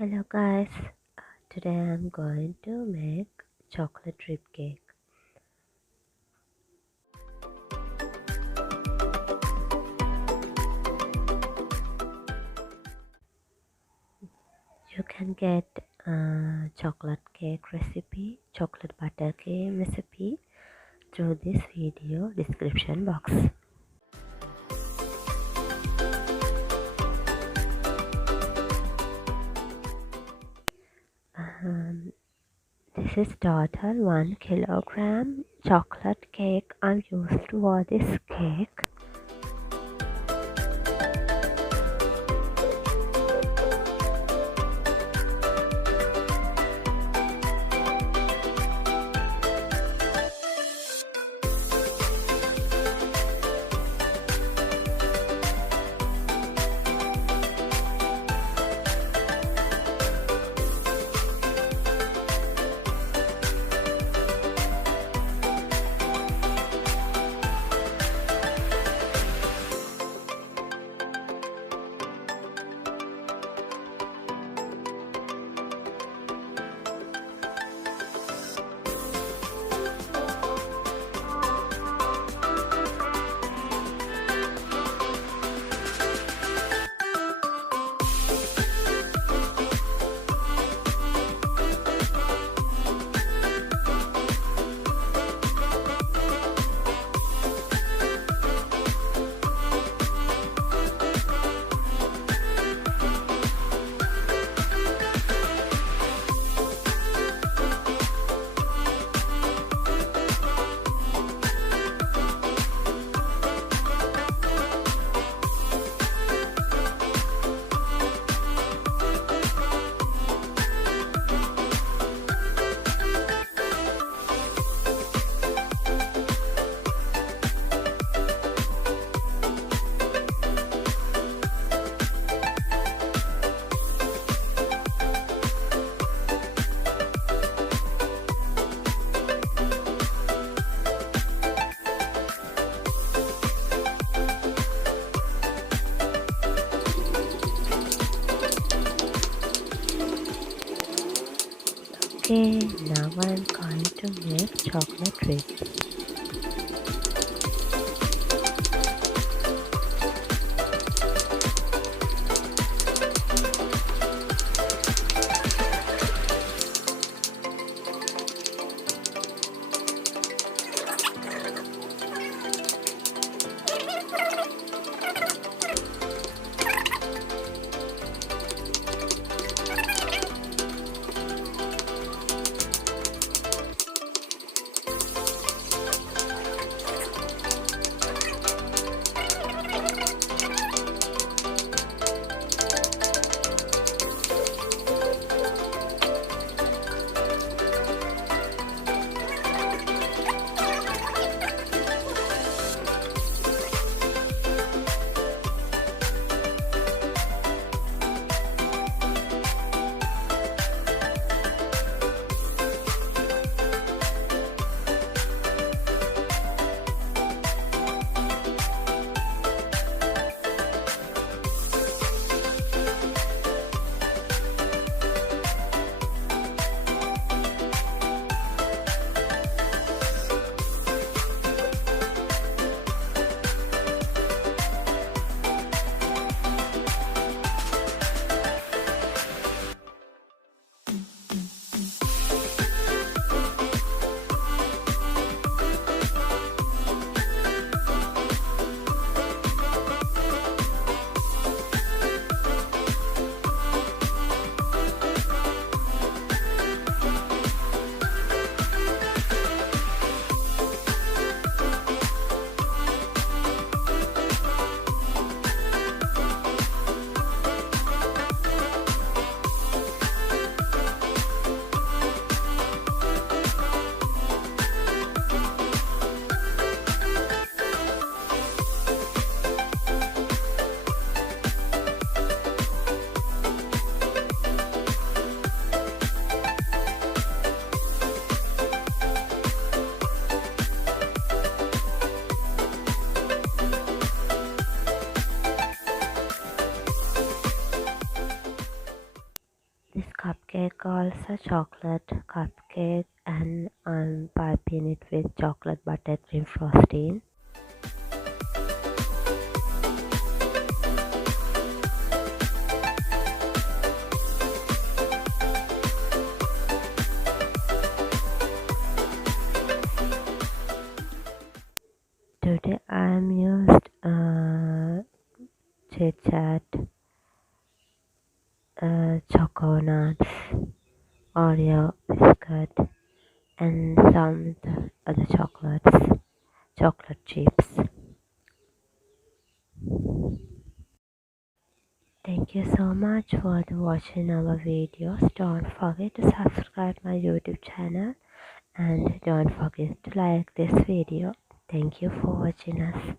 Hello guys, today I'm going to make chocolate drip cake. You can get chocolate cake recipe, chocolate butter cake recipe through this video description box. This is total 1 kilogram chocolate cake I used for this cake. Okay, now I'm going to make chocolate drip. cake also, chocolate cupcake, and I'm piping it with chocolate buttercream frosting. Today I'm used Chit Chat, Choco Nuts, Oreo biscuit, and some other chocolate chips. Thank you so much for watching our videos. Don't forget to subscribe my YouTube channel and don't forget to like this video. Thank you for watching us.